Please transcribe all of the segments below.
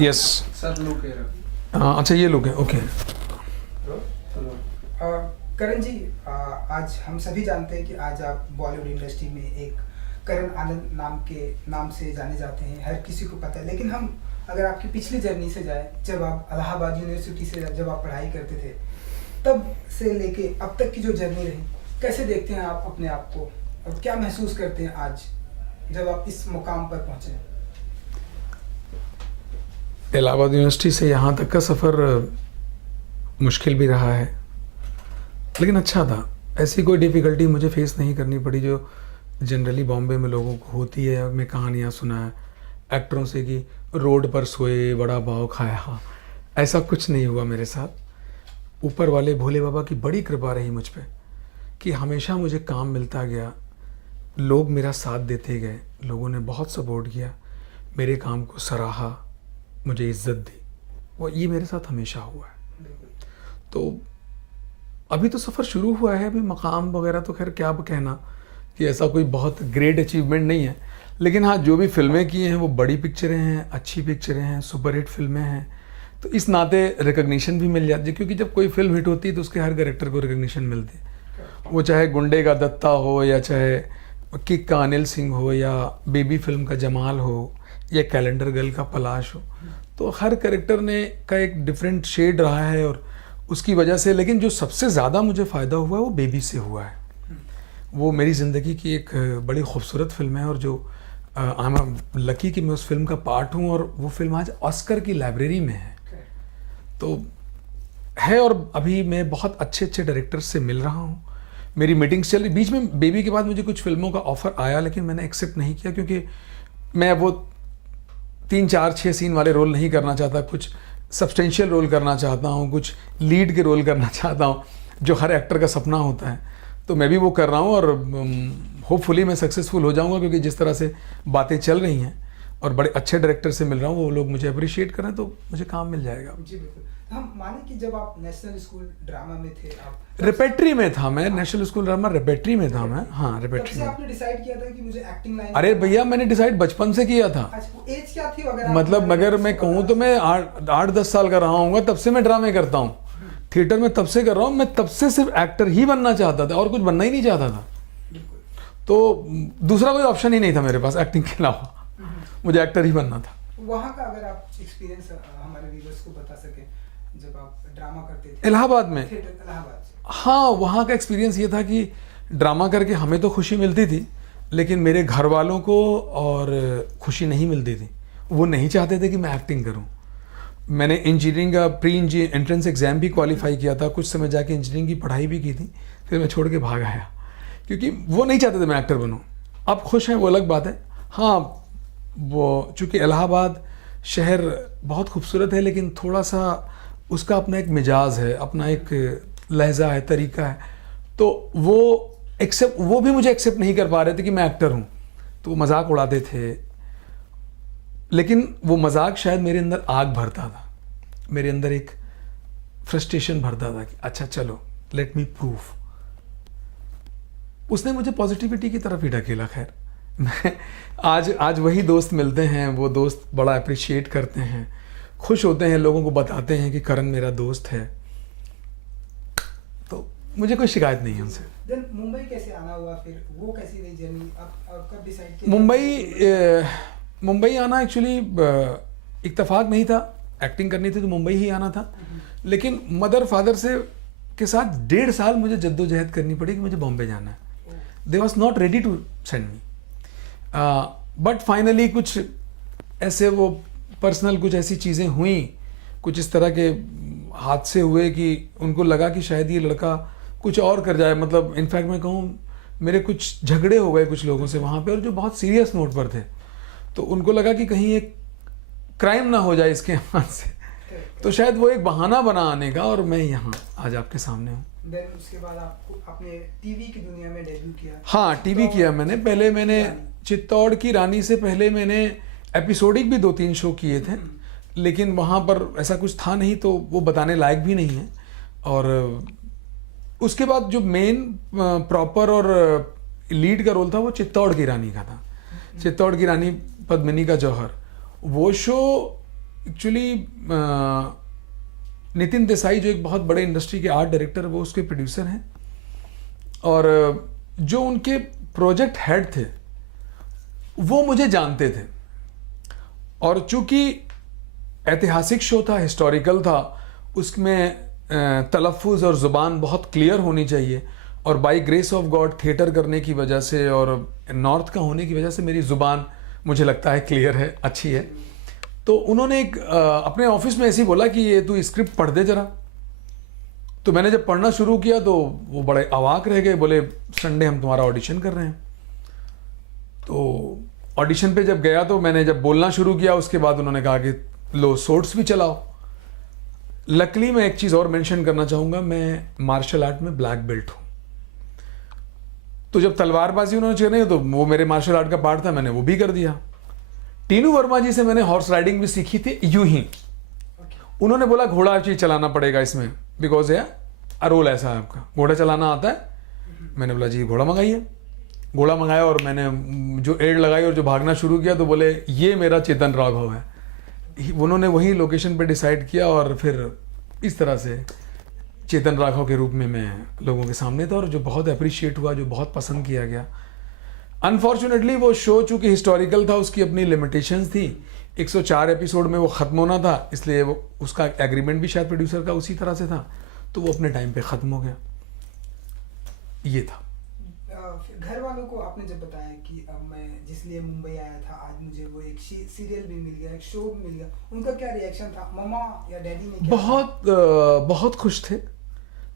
Yes sir look है। हाँ अच्छा ये लोग हैं ओके। करण जी, आज हम सभी जानते हैं कि आज आप बॉलीवुड इंडस्ट्री में एक करण आनंद नाम से जाने जाते हैं, हर किसी को पता है। लेकिन हम अगर आपकी पिछली जर्नी से जाए, जब आप इलाहाबाद यूनिवर्सिटी से जब आप पढ़ाई करते थे, तब से लेके अब तक की जो जर्नी रही, कैसे देखते हैं आप अपने आप को और क्या महसूस करते हैं आज जब आप इस मुकाम पर पहुंचे? इलाहाबाद यूनिवर्सिटी से यहाँ तक का सफ़र मुश्किल भी रहा है लेकिन अच्छा था। ऐसी कोई डिफ़िकल्टी मुझे फेस नहीं करनी पड़ी जो जनरली बॉम्बे में लोगों को होती है। मैं कहानियाँ सुना है एक्टरों से कि रोड पर सोए बड़ा पाव खाया, ऐसा कुछ नहीं हुआ मेरे साथ। ऊपर वाले भोले बाबा की बड़ी कृपा रही मुझ पे कि हमेशा मुझे काम मिलता गया, लोग मेरा साथ देते गए, लोगों ने बहुत सपोर्ट किया, मेरे काम को सराहा, मुझे इज्जत दी। वो ये मेरे साथ हमेशा हुआ है। तो अभी तो सफ़र शुरू हुआ है, अभी मकाम वगैरह तो खैर क्या कहना कि ऐसा कोई बहुत ग्रेट अचीवमेंट नहीं है। लेकिन हाँ, जो भी फिल्में की हैं वो बड़ी पिक्चरें हैं, अच्छी पिक्चरें हैं, सुपरहिट फिल्में हैं, तो इस नाते रिकग्निशन भी मिल जाती है। क्योंकि जब कोई फिल्म हिट होती है तो उसके हर कैरेक्टर को रिकग्निशन मिलती है, वो चाहे गुंडे का दत्ता हो या चाहे किक का अनिल सिंह हो या बेबी फिल्म का जमाल हो या कैलेंडर गर्ल का पलाश हो। तो हर कैरेक्टर ने का एक डिफरेंट शेड रहा है और उसकी वजह से। लेकिन जो सबसे ज़्यादा मुझे फ़ायदा हुआ है वो बेबी से हुआ है। वो मेरी ज़िंदगी की एक बड़ी खूबसूरत फिल्म है और जो आई एम लकी कि मैं उस फिल्म का पार्ट हूँ और वो फिल्म आज ऑस्कर की लाइब्रेरी में है तो है। और अभी मैं बहुत अच्छे अच्छे डायरेक्टर्स से मिल रहा हूँ, मेरी मीटिंग्स चल रही। बीच में बेबी के बाद मुझे कुछ फिल्मों का ऑफ़र आया लेकिन मैंने एक्सेप्ट नहीं किया क्योंकि मैं वो 3, 4, 6 सीन वाले रोल नहीं करना चाहता, कुछ सब्सटेंशियल रोल करना चाहता हूँ, कुछ लीड के रोल करना चाहता हूँ जो हर एक्टर का सपना होता है। तो मैं भी वो कर रहा हूँ और होपफुली मैं सक्सेसफुल हो जाऊँगा क्योंकि जिस तरह से बातें चल रही हैं और बड़े अच्छे डायरेक्टर से मिल रहा हूँ, वो लोग मुझे अप्रिशिएट करें तो मुझे काम मिल जाएगा। जी बिल्कुल। हम माने कि जब आप नेशनल स्कूल ड्रामा में थे, आप रेपेट्री में था मैं, नेशनल स्कूल ड्रामा रेपेट्री में था मैं। हाँ तब रेपेट्री से में। आपने डिसाइड किया था कि मुझे एक्टिंग लाइन? अरे भैया मैंने डिसाइड बचपन से किया था। अच्छा, एज क्या थी अगर मतलब अगर मैं कहूँ तो मैं 8-10 साल का रहा हूँगा तब से मैं ड्रामे करता हूँ, थिएटर में तब से कर रहा हूँ। मैं तब से सिर्फ एक्टर ही बनना चाहता था और कुछ बनना ही नहीं चाहता था। तो दूसरा कोई ऑप्शन ही नहीं था मेरे पास एक्टिंग के अलावा, मुझे एक्टर ही बनना था। वहाँ का अगर आप एक्सपीरियंस हमारे व्यूअर्स को बता सकें जब आप ड्रामा करते थे इलाहाबाद में। थिएटर इलाहाबाद से। हाँ, वहाँ का एक्सपीरियंस ये था कि ड्रामा करके हमें तो खुशी मिलती थी लेकिन मेरे घर वालों को और खुशी नहीं मिलती थी। वो नहीं चाहते थे कि मैं एक्टिंग करूं। मैंने इंजीनियरिंग का प्री एंट्रेंस एग्ज़ाम भी क्वालिफाई किया था, कुछ समय जाके इंजीनियरिंग की पढ़ाई भी की थी, फिर मैं छोड़ के भाग आया क्योंकि वो नहीं चाहते थे मैं एक्टर बनूं। अब खुश हैं वो अलग बात है। हाँ, वो चूँकि इलाहाबाद शहर बहुत खूबसूरत है लेकिन थोड़ा सा उसका अपना एक मिजाज है, अपना एक लहजा है, तरीका है, तो वो भी मुझे एक्सेप्ट नहीं कर पा रहे थे कि मैं एक्टर हूँ। तो वो मजाक उड़ाते थे लेकिन वो मजाक शायद मेरे अंदर आग भरता था, मेरे अंदर एक फ्रस्ट्रेशन भरता था कि अच्छा चलो लेट मी प्रूफ। उसने मुझे पॉजिटिविटी की तरफ ही ढकेला। खैर मैं आज वही दोस्त मिलते हैं, वो दोस्त बड़ा अप्रिशिएट करते हैं, खुश होते हैं, लोगों को बताते हैं कि करण मेरा दोस्त है, तो मुझे कोई शिकायत नहीं है उनसे। देन मुंबई कैसे आना हुआ, फिर वो कैसी रही जर्नी, अब कब डिसाइड किया? मुंबई आना एक्चुअली इत्तेफाक नहीं था, एक्टिंग करनी थी तो मुंबई ही आना था। लेकिन मदर फादर से के साथ 1.5 साल मुझे जद्दोजहद करनी पड़ी कि मुझे बॉम्बे जाना है। They was not ready to send me, but finally कुछ ऐसे वो पर्सनल कुछ ऐसी चीज़ें हुई, कुछ इस तरह के हादसे हुए कि उनको लगा कि शायद ये लड़का कुछ और कर जाए। मतलब इनफैक्ट मैं कहूँ मेरे कुछ झगड़े हो गए कुछ लोगों से वहाँ पे और जो बहुत सीरियस नोट पर थे, तो उनको लगा कि कहीं एक क्राइम ना हो जाए इसके हाथ से, तो शायद वो एक बहाना बना आने का, और मैं यहाँ आज आपके सामने हूँ। देन उसके बाद आपने टीवी की दुनिया में डेब्यू किया? हाँ, टीवी किया मैंने। पहले मैंने चित्तौड़ की रानी से पहले मैंने एपिसोडिक भी 2-3 शो किए थे, लेकिन वहाँ पर ऐसा कुछ था नहीं तो वो बताने लायक भी नहीं है। और उसके बाद जो मेन प्रॉपर और लीड का रोल था वो चित्तौड़ की रानी का था, चित्तौड़ की रानी पद्मिनी का जौहर। वो शो एक्चुअली नितिन देसाई जो एक बहुत बड़े इंडस्ट्री के आर्ट डायरेक्टर, वो उसके प्रोड्यूसर हैं, और जो उनके प्रोजेक्ट हेड थे वो मुझे जानते थे, और चूंकि ऐतिहासिक शो था, हिस्टोरिकल था, उसमें तलफ़ुज़ और ज़ुबान बहुत क्लियर होनी चाहिए, और by grace of God theatre करने की वजह से और नॉर्थ का होने की वजह से मेरी ज़ुबान मुझे लगता है क्लियर है, अच्छी है। तो उन्होंने एक अपने ऑफिस में ऐसे ही बोला कि ये तू स्क्रिप्ट पढ़ दे जरा। तो मैंने जब पढ़ना शुरू किया तो वो बड़े अवाक रह गए, बोले संडे हम तुम्हारा ऑडिशन कर रहे हैं। तो ऑडिशन पे जब गया तो मैंने जब बोलना शुरू किया, उसके बाद उन्होंने कहा कि लो सोर्ट्स भी चलाओ। लकली मैं एक चीज़ और मेंशन करना चाहूँगा, मैं मार्शल आर्ट में ब्लैक बेल्ट हूँ। तो जब तलवारबाजी उन्होंने चुनी तो वो मेरे मार्शल आर्ट का पार्ट था, मैंने वो भी कर दिया। टीनू वर्मा जी से मैंने हॉर्स राइडिंग भी सीखी थी यूं ही। उन्होंने बोला घोड़ा चीज चलाना पड़ेगा इसमें, बिकॉज यार रोल ऐसा है आपका, घोड़ा चलाना आता है। मैंने बोला जी घोड़ा मंगाइए। घोड़ा मंगाया और मैंने जो एड लगाई और जो भागना शुरू किया तो बोले ये मेरा चेतन राघव है। उन्होंने वही लोकेशन पे डिसाइड किया और फिर इस तरह से चेतन राघव के रूप में मैं लोगों के सामने था, और जो बहुत अप्रिशिएट हुआ, जो बहुत पसंद किया गया। अनफॉर्चुनेटली वो शो चूंकि हिस्टोरिकल था, उसकी अपनी लिमिटेशंस थी। 104 एपिसोड में वो ख़त्म होना था, इसलिए वो उसका एग्रीमेंट भी शायद प्रोड्यूसर का उसी तरह से था, तो वो अपने टाइम पे ख़त्म हो गया। ये था। घर वालों को आपने जब बताया कि अब मैं जिसलिए मुंबई आया था, आज मुझे वो एक सीरियल भी मिल गया, एक शो भी मिल गया, उनका क्या रिएक्शन था? मम्मा या डैडी ने क्या बहुत खुश थे,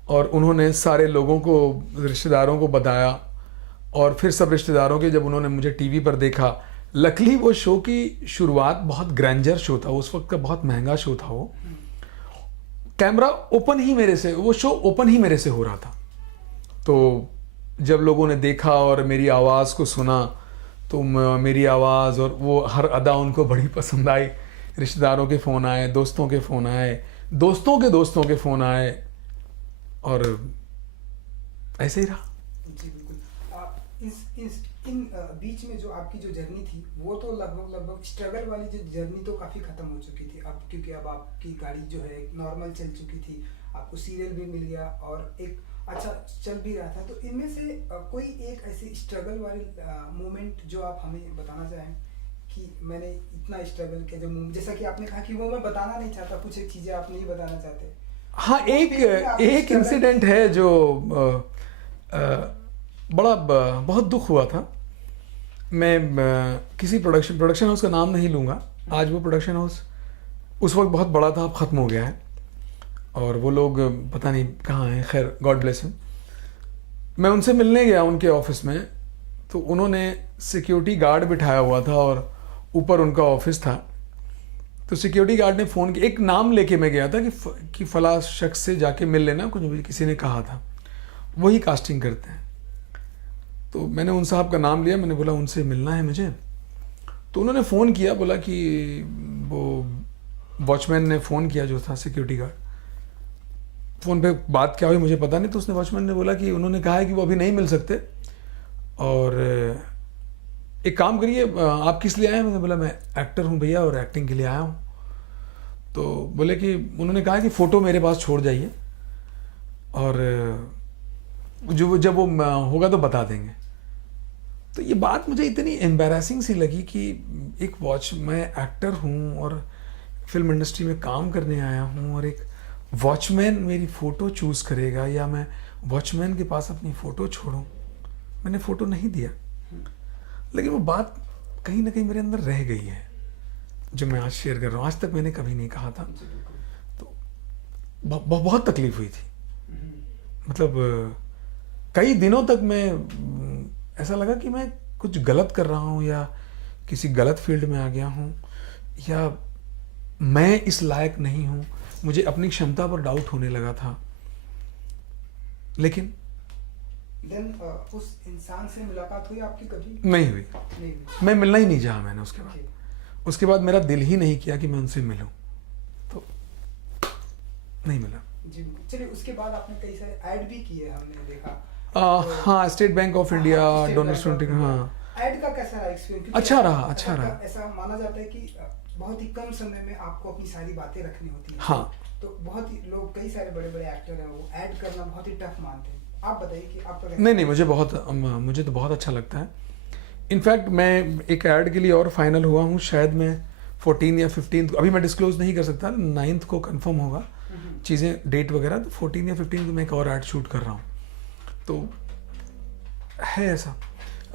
और उन्होंने सारे लोगों को, रिश्तेदारों को बताया, और फिर सब रिश्तेदारों के जब उन्होंने मुझे टीवी पर देखा। लकली वो शो की शुरुआत बहुत ग्रैंडर शो था, उस वक्त का बहुत महंगा शो था। वो कैमरा ओपन ही मेरे से, वो शो ओपन ही मेरे से हो रहा था। तो जब लोगों ने देखा और मेरी आवाज़ को सुना तो मेरी आवाज़ और वो हर अदा उनको बड़ी पसंद आई। रिश्तेदारों के फ़ोन आए, दोस्तों के फ़ोन आए, दोस्तों के फ़ोन आए, और ऐसे ही रहा। जी बिल्कुल। इन बीच में जो आपकी जो जर्नी थी, वो तो लगभग स्ट्रगल वाली जो जर्नी तो काफ़ी ख़त्म हो चुकी थी अब, क्योंकि अब आपकी गाड़ी जो है नॉर्मल चल चुकी थी, आपको सीरियल भी मिल गया और एक अच्छा चल भी रहा था। तो इनमें से कोई एक ऐसी स्ट्रगल वाली मोमेंट जो आप हमें बताना चाहें कि मैंने इतना स्ट्रगल किया, जो जैसा कि आपने कहा कि वो मैं बताना नहीं चाहता, कुछ एक चीज़ें आप नहीं बताना चाहते। हाँ, एक इंसिडेंट है जो बड़ा बहुत दुख हुआ था। मैं किसी प्रोडक्शन हाउस का नाम नहीं लूँगा, आज वो प्रोडक्शन हाउस उस वक्त बहुत बड़ा था, अब ख़त्म हो गया है, और वो लोग पता नहीं कहाँ हैं, खैर गॉड ब्लेस हिम। मैं उनसे मिलने गया उनके ऑफिस में, तो उन्होंने सिक्योरिटी गार्ड बिठाया हुआ था और ऊपर उनका ऑफिस था। तो सिक्योरिटी गार्ड ने फ़ोन किया, एक नाम लेके मैं गया था कि फ़ला शख्स से जाके मिल लेना, कुछ भी किसी ने कहा था, वही कास्टिंग करते हैं। तो मैंने उन साहब का नाम लिया, मैंने बोला उनसे मिलना है मुझे। तो उन्होंने फ़ोन किया, बोला कि वो वॉचमैन ने फ़ोन किया जो था सिक्योरिटी गार्ड। फ़ोन पे बात क्या हुई मुझे पता नहीं, तो उसने वॉचमैन ने बोला कि उन्होंने कहा है कि वो अभी नहीं मिल सकते, और एक काम करिए आप किस लिए आए हैं? मैंने बोला मैं एक्टर हूँ भैया और एक्टिंग के लिए आया हूँ। तो बोले कि उन्होंने कहा कि फ़ोटो मेरे पास छोड़ जाइए, और जब वो होगा तो बता देंगे। तो ये बात मुझे इतनी एम्बैरेसिंग सी लगी कि मैं एक्टर हूँ और फिल्म इंडस्ट्री में काम करने आया हूँ, और एक वॉचमैन मेरी फ़ोटो चूज़ करेगा, या मैं वॉचमैन के पास अपनी फ़ोटो छोड़ूं। मैंने फ़ोटो नहीं दिया, लेकिन वो बात कहीं ना कहीं मेरे अंदर रह गई है, जो मैं आज शेयर कर रहा हूँ। आज तक मैंने कभी नहीं कहा था, तो बहुत तकलीफ़ हुई थी। मतलब कई दिनों तक मैं ऐसा लगा कि मैं कुछ गलत कर रहा हूँ, या किसी गलत फील्ड में आ गया हूँ, या मैं इस लायक नहीं हूँ। मुझे अपनी क्षमता पर डाउट होने लगा था। लेकिन उस इंसान से मुलाकात हुई आपकी कभी? नहीं हुई। मैं मिलना ही नहीं चाहा मैंने उसके बाद मेरा दिल ही नहीं किया कि मैं उनसे मिलूं, तो नहीं मिला। जी चलिए, उसके बाद आपने कई सारे ऐड भी किए, हमने देखा। हाँ, state bank of India, donor student. हाँ, ऐड का कैसा रहा एक्सपीरियंस? अच्छा रहा। ऐसा माना जाता है कि बहुत ही कम समय में आपको अपनी सारी बातें रखनी होती है। हाँ। तो बहुत ही लोग, कई सारे बड़े बड़े एक्टर हैं, वो ऐड करना बहुत ही टफ मानते हैं। आप बताइए कि आपका कैसा? नहीं, मुझे तो बहुत अच्छा लगता है। इनफैक्ट मैं एक ऐड के लिए और फाइनल हुआ हूँ, शायद मैं 14 या 15 अभी मैं डिस्क्लोज नहीं कर सकता, 9 को कंफर्म होगा चीज़ें, डेट वगैरह, तो 14 या 15 को मैं एक और ऐड शूट कर रहा हूँ। तो है ऐसा,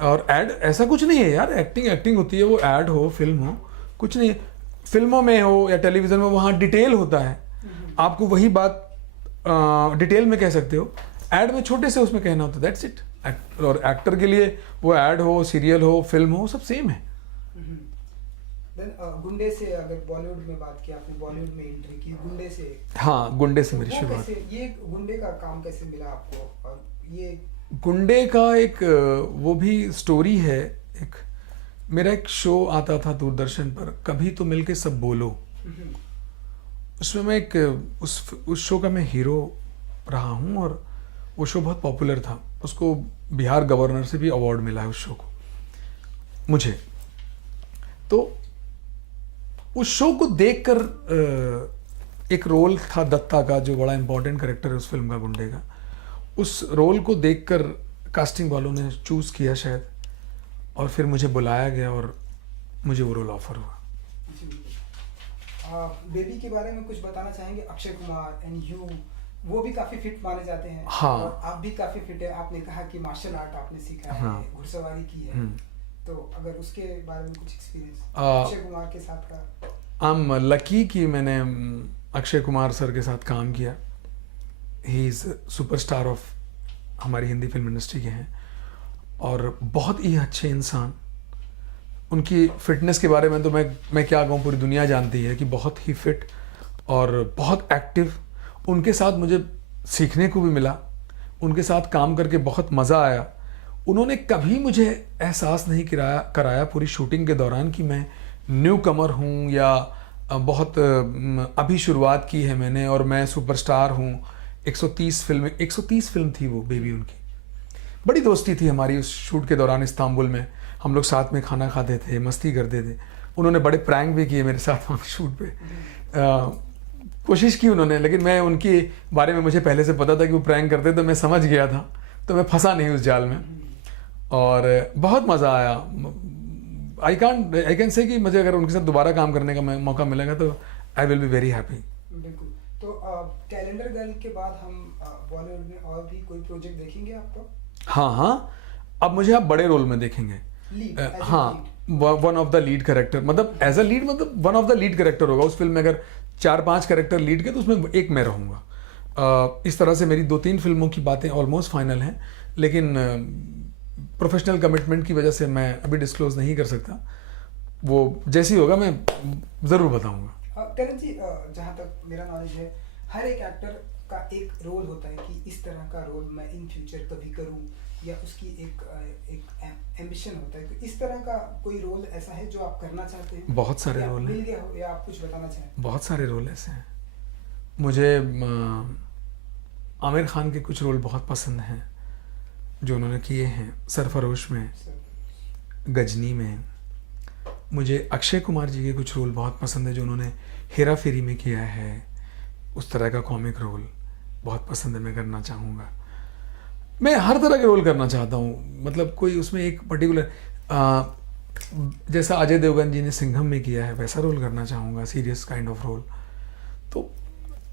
और ऐड ऐसा कुछ नहीं है यार, एक्टिंग होती है, वो ऐड हो, फिल्म हो, कुछ नहीं। फिल्मों में हो या टेलीविज़न में, वहाँ डिटेल होता है, आपको वही बात डिटेल में कह सकते हो, ऐड में छोटे से उसमें कहना होता है, दैट्स इट। और एक्टर के लिए वो ऐड हो, सीरियल हो, फिल्म हो, सब सेम है। गुंडे से, अगर बॉलीवुड में बात की, आपने बॉलीवुड में एंट्री की गुंडे से। हाँ, गुंडे से तो मेरी वो शुरुआत। कैसे, ये गुंडे का काम कैसे मिला आपको? और ये गुंडे का एक वो भी स्टोरी है। एक मेरा एक शो आता था दूरदर्शन पर, कभी तो मिलके सब बोलो, उसमें मैं एक उस शो का मैं हीरो रहा हूँ, और वो शो बहुत पॉपुलर था, उसको बिहार गवर्नर से भी अवार्ड मिला है उस शो को मुझे। तो उस शो को देखकर एक रोल था दत्ता का, जो बड़ा इंपॉर्टेंट कैरेक्टर है उस फिल्म का, गुंडे का। उस रोल को देखकर कास्टिंग वालों ने चूज़ किया शायद, और फिर मुझे बुलाया गया और मुझे वो रोल ऑफर हुआ। बेबी के बारे में कुछ बताना चाहेंगे? अक्षय कुमार एंड यू, वो भी काफी फिट माने जाते हैं। हाँ। और आप भी काफी फिट है। आपने कहा कि मार्शल आर्ट आपने सीखा हाँ। है, घुड़सवारी की है, तो अगर उसके बारे में कुछ एक्सपीरियंस अक्षय कुमार के साथ का? आई एम लकी कि मैंने अक्षय कुमार सर के साथ काम किया। ही इज़ सुपरस्टार ऑफ हमारी हिंदी फिल्म इंडस्ट्री के हैं, और बहुत ही अच्छे इंसान। उनकी फिटनेस के बारे में तो मैं क्या कहूँ, पूरी दुनिया जानती है कि बहुत ही फिट और बहुत एक्टिव। उनके साथ मुझे सीखने को भी मिला, उनके साथ काम करके बहुत मज़ा आया। उन्होंने कभी मुझे एहसास नहीं कराया पूरी शूटिंग के दौरान कि मैं न्यू कमर हूँ, या बहुत अभी शुरुआत की है मैंने और मैं सुपरस्टार हूँ। 130 फिल्म थी वो बेबी उनकी। बड़ी दोस्ती थी हमारी उस शूट के दौरान इस्तांबुल में। हम लोग साथ में खाना खाते थे, मस्ती करते थे। उन्होंने बड़े प्रैंक भी किए मेरे साथ वहाँ शूट पे। कोशिश की उन्होंने, लेकिन मैं उनके बारे में, मुझे पहले से पता था कि वो प्रैंक करते, तो मैं समझ गया था, तो मैं फंसा नहीं उस जाल में, और बहुत मज़ा आया। आई कैन से कि मुझे अगर उनके साथ दोबारा काम करने का मौका मिलेगा तो I will be very happy. बिल्कुल। तो कैलेंडर गर्ल के बाद हम बॉलीवुड में और भी कोई प्रोजेक्ट देखेंगे आपको? हाँ, अब मुझे आप बड़े रोल में देखेंगे। हाँ, one of the lead character, मतलब एज अ लीड, मतलब one of the lead character होगा उस फिल्म में। अगर 4-5 कैरेक्टर लीड के, तो उसमें एक मैं रहूँगा। इस तरह से मेरी 2-3 फिल्मों की बातें ऑलमोस्ट फाइनल हैं, लेकिन प्रोफेशनल कमिटमेंट की वजह से मैं अभी डिस्क्लोज नहीं कर सकता। वो जैसी होगा मैं ज़रूर बताऊँगा। करण जी, जहाँ तक मेरा नॉलेज है, हर एक एक्टर का एक रोल होता है कि इस तरह का रोल मैं इन फ्यूचर कभी करूं, या उसकी एक एम्बिशन होता है। तो इस तरह का कोई रोल ऐसा है जो आप करना चाहते हैं? बहुत सारे रोल मिल गया हो, या आप कुछ बताना चाहें? बहुत सारे रोल ऐसे हैं। मुझे आमिर खान के कुछ रोल बहुत पसंद हैं जो उन्होंने किए हैं, सरफरोश में, गजनी में। मुझे अक्षय कुमार जी के कुछ रोल बहुत पसंद है जो उन्होंने हेरा फेरी में किया है। उस तरह का कॉमिक रोल बहुत पसंद है, मैं करना चाहूँगा। मैं हर तरह के रोल करना चाहता हूँ, मतलब कोई उसमें एक पर्टिकुलर, जैसा अजय देवगन जी ने सिंघम में किया है वैसा रोल करना चाहूँगा, सीरियस काइंड ऑफ रोल। तो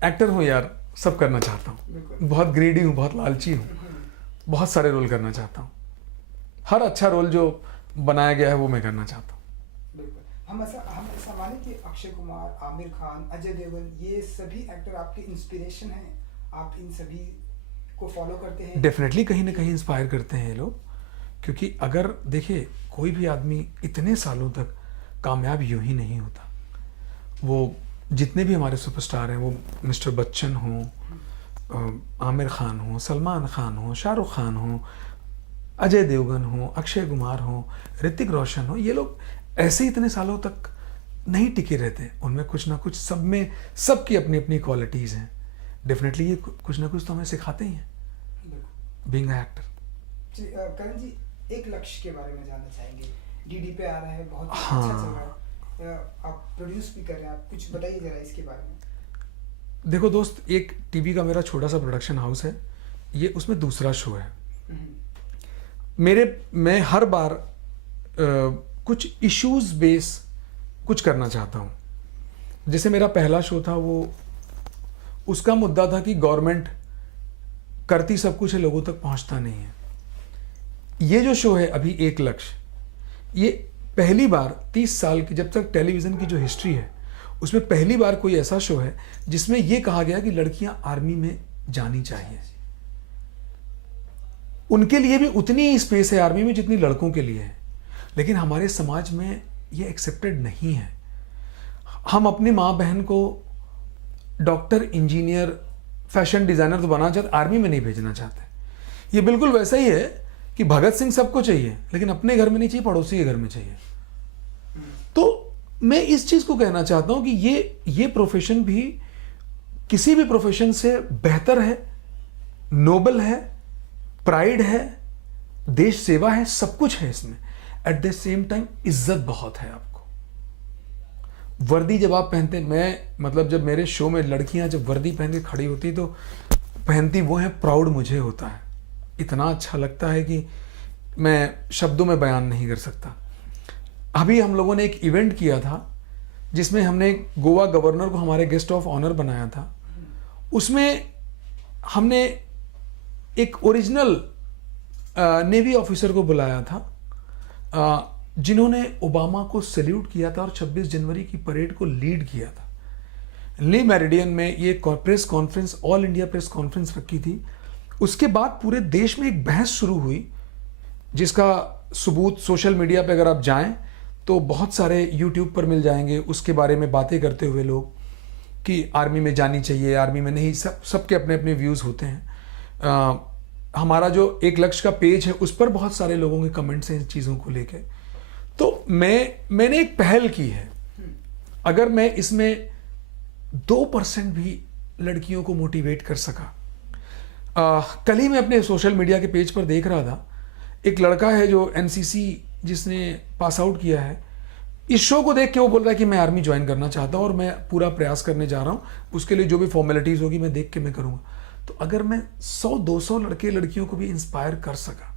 एक्टर हूँ यार, सब करना चाहता हूँ। बहुत ग्रीडी हूँ, बहुत लालची हूँ, बहुत सारे रोल करना चाहता हूँ। हर अच्छा रोल जो बनाया गया है वो मैं करना चाहता हूँ। बिल्कुल। हम ऐसा माने कि अक्षय कुमार, आमिर खान, अजय देवगन, ये सभी एक्टर आपके इंस्पिरेशन हैं? आप इन सभी को फॉलो करते हैं? डेफिनेटली कहीं ना कहीं इंस्पायर करते हैं ये लोग, क्योंकि अगर देखिए कोई भी आदमी इतने सालों तक कामयाब यूं ही नहीं होता। वो जितने भी हमारे सुपरस्टार हैं, वो मिस्टर बच्चन हो, आमिर खान हो, सलमान खान हो, शाहरुख खान हो, अजय देवगन हो, अक्षय कुमार हो, ऋतिक रोशन हो, ये लोग ऐसे इतने सालों तक नहीं टिके रहते। उनमें कुछ ना कुछ, सब में सबकी अपनी अपनी क्वालिटीज़ हैं। डेफिनेटली ये कुछ ना कुछ तो हमें सिखाते ही हैं बीइंग अ एक्टर। करण जी, एक लक्ष्य के बारे में जानना चाहेंगे। डीडी पे आ रहा है, बहुत हाँ। अच्छा चल रहा है। आप प्रोड्यूस भी कर रहे हैं, आप कुछ बताइए ज़रा इसके बारे में। देखो दोस्त, एक टीवी का मेरा छोटा सा प्रोडक्शन हाउस है, ये उसमें दूसरा शो है। मैं हर बार कुछ इश्यूज बेस कुछ करना चाहता हूँ। जैसे मेरा पहला शो था, वो उसका मुद्दा था कि गवर्नमेंट करती सब कुछ है, लोगों तक पहुँचता नहीं है। ये जो शो है अभी एक लक्ष्य, ये पहली बार 30 साल की जब तक टेलीविज़न की जो हिस्ट्री है उसमें पहली बार कोई ऐसा शो है जिसमें ये कहा गया कि लड़कियां आर्मी में जानी चाहिए। उनके लिए भी उतनी ही स्पेस है आर्मी में जितनी लड़कों के लिए है, लेकिन हमारे समाज में ये एक्सेप्टेड नहीं है। हम अपनी माँ बहन को डॉक्टर, इंजीनियर, फैशन डिज़ाइनर तो बनाना चाहते, आर्मी में नहीं भेजना चाहते। ये बिल्कुल वैसा ही है कि भगत सिंह सबको चाहिए, लेकिन अपने घर में नहीं चाहिए, पड़ोसी के घर में चाहिए। तो मैं इस चीज़ को कहना चाहता हूं कि ये प्रोफेशन भी किसी भी प्रोफेशन से बेहतर है, नोबल है, प्राइड है, देश सेवा है, सब कुछ है इसमें। एट द सेम टाइम इज्जत बहुत है आपको। वर्दी जब आप पहनते, मैं मतलब जब मेरे शो में लड़कियां जब वर्दी पहन के खड़ी होती तो पहनती वो है, प्राउड मुझे होता है। इतना अच्छा लगता है कि मैं शब्दों में बयान नहीं कर सकता। अभी हम लोगों ने एक इवेंट किया था जिसमें हमने गोवा गवर्नर को हमारे गेस्ट ऑफ ऑनर बनाया था। उसमें हमने एक ओरिजिनल नेवी ऑफिसर को बुलाया था जिन्होंने ओबामा को सैल्यूट किया था और 26 जनवरी की परेड को लीड किया था। ली मेरिडियन में ये press conference, all India press conference रखी थी। उसके बाद पूरे देश में एक बहस शुरू हुई जिसका सबूत सोशल मीडिया पे अगर आप जाएं तो बहुत सारे यूट्यूब पर मिल जाएंगे। उसके बारे में बातें करते हुए लोग कि आर्मी में जानी चाहिए, आर्मी में नहीं, सबके अपने अपने व्यूज़ होते हैं। हमारा जो एक लक्ष्य का पेज है उस पर बहुत सारे लोगों के कमेंट्स हैं इन चीज़ों को लेके। तो मैंने एक पहल की है। अगर मैं इसमें 2% भी लड़कियों को मोटिवेट कर सका। कल ही मैं अपने सोशल मीडिया के पेज पर देख रहा था, एक लड़का है जो एनसीसी जिसने पास आउट किया है। इस शो को देख के वो बोल रहा है कि मैं आर्मी ज्वाइन करना चाहता हूँ और मैं पूरा प्रयास करने जा रहा हूँ, उसके लिए जो भी फॉर्मेलिटीज़ होगी मैं देख के मैं करूँगा। तो अगर मैं 100-200 लड़के लड़कियों को भी इंस्पायर कर सका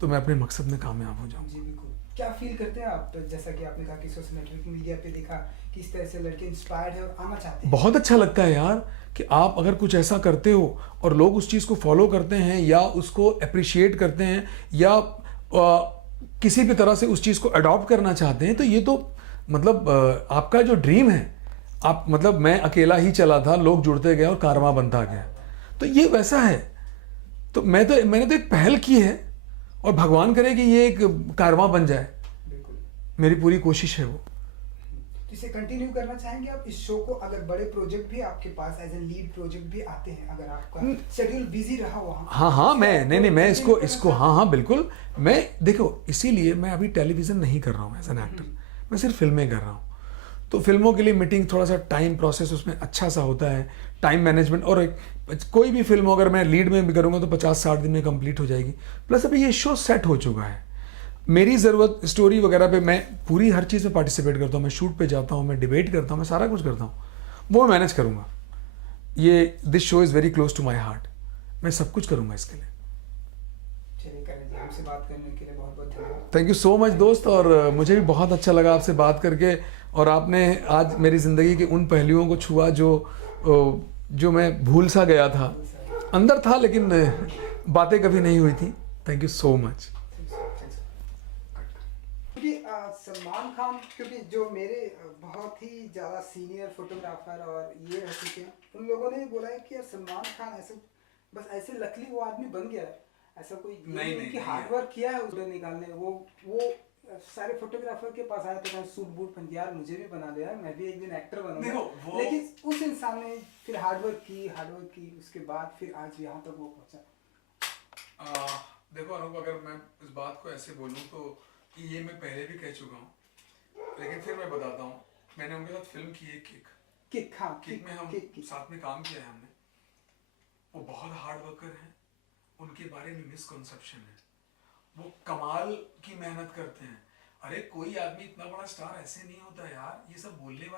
तो मैं अपने मकसद में कामयाब हो जाऊँ। जी बिल्कुल। क्या फील करते हैं आप, जैसा कि आपने कहा कि सोशल नेटवर्किंग मीडिया पे देखा कि इस तरह से लड़के इंस्पायर्ड है और आना चाहते हैं? बहुत अच्छा लगता है यार कि आप अगर कुछ ऐसा करते हो और लोग उस चीज़ को फॉलो करते हैं या उसको अप्रिशिएट करते हैं या किसी भी तरह से उस चीज़ को अडॉप्ट करना चाहते हैं, तो ये तो मतलब आपका जो ड्रीम है, आप मतलब मैं अकेला ही चला था, लोग जुड़ते गए और कारवां बनता गया, तो ये वैसा है। तो मैंने तो एक पहल की है और भगवान करे कि ये एक कारवां बन जाए। बिल्कुल, मेरी पूरी कोशिश है वो। तो इसे कंटिन्यू करना चाहेंगे आप इस शो को? अगर बड़े प्रोजेक्ट भी आपके पास एज ए लीड प्रोजेक्ट भी आते हैं, अगर आपका शेड्यूल बिजी रहा वहाँ? हाँ, मैं इसको हाँ बिल्कुल। मैं देखो, इसीलिए मैं अभी टेलीविज़न नहीं कर रहा हूँ एज एन एक्टर, मैं सिर्फ फिल्में कर रहा हूँ। तो फिल्मों के लिए मीटिंग, थोड़ा सा टाइम प्रोसेस उसमें अच्छा सा होता है, टाइम मैनेजमेंट। और कोई भी फिल्म अगर मैं लीड में भी करूँगा तो 50-60 दिन में कंप्लीट हो जाएगी। प्लस अभी ये शो सेट हो चुका है। मेरी ज़रूरत स्टोरी वगैरह पे मैं पूरी हर चीज़ में पार्टिसिपेट करता हूँ, मैं शूट पे जाता हूँ, मैं डिबेट करता हूँ, मैं सारा कुछ करता हूँ, वो मैं मैनेज करूँगा। ये this show is very close to my heart, मैं सब कुछ करूँगा इसके लिए। चलिए करण जी, हमसे बात करने के लिए बहुत बहुत धन्यवाद। थैंक यू सो मच दोस्त। और मुझे भी बहुत अच्छा लगा आपसे बात करके, और आपने आज मेरी ज़िंदगी के उन पहलुओं को छुआ जो मैं भूल सा गया था, अंदर था लेकिन बातें कभी नहीं हुई थी। Thank you so much. Salman Khan, क्योंकि जो मेरे बहुत ही ज़्यादा सीनियर फोटोग्राफर और ये रह चुके हैं, उन लोगों ने बोला है कि यार सलमान खान ऐसे बस ऐसे लकली वो आदमी बन गया है, ऐसा कोई नहीं कि हार्ड वर्क किया है उसको निकालने। वो सारे फोटोग्राफर के पास आया तो सूट बूट पहन के यार मुझे भी बना दे यार, मैं भी एक दिन एक्टर बनूंगा। लेकिन उस इंसान ने फिर हार्ड वर्क की, उसके बाद फिर आज यहाँ तक वो पहुंचा। देखो अनूप, अगर मैं इस बात को ऐसे बोलूँ तो ये मैं पहले भी कह चुका हूँ, लेकिन फिर मैं बताता हूँ। मैंने उनके साथ फिल्म की है किक में हम साथ में काम किया है हमने। वो बहुत हार्ड वर्कर हैं, उनके बारे में मिसकंसेप्शन है। वो कमाल की मेहनत करते हैं। अरे कोई आदमी इतना बड़ा स्टार ऐसे नहीं होता यार, ये सब बोलने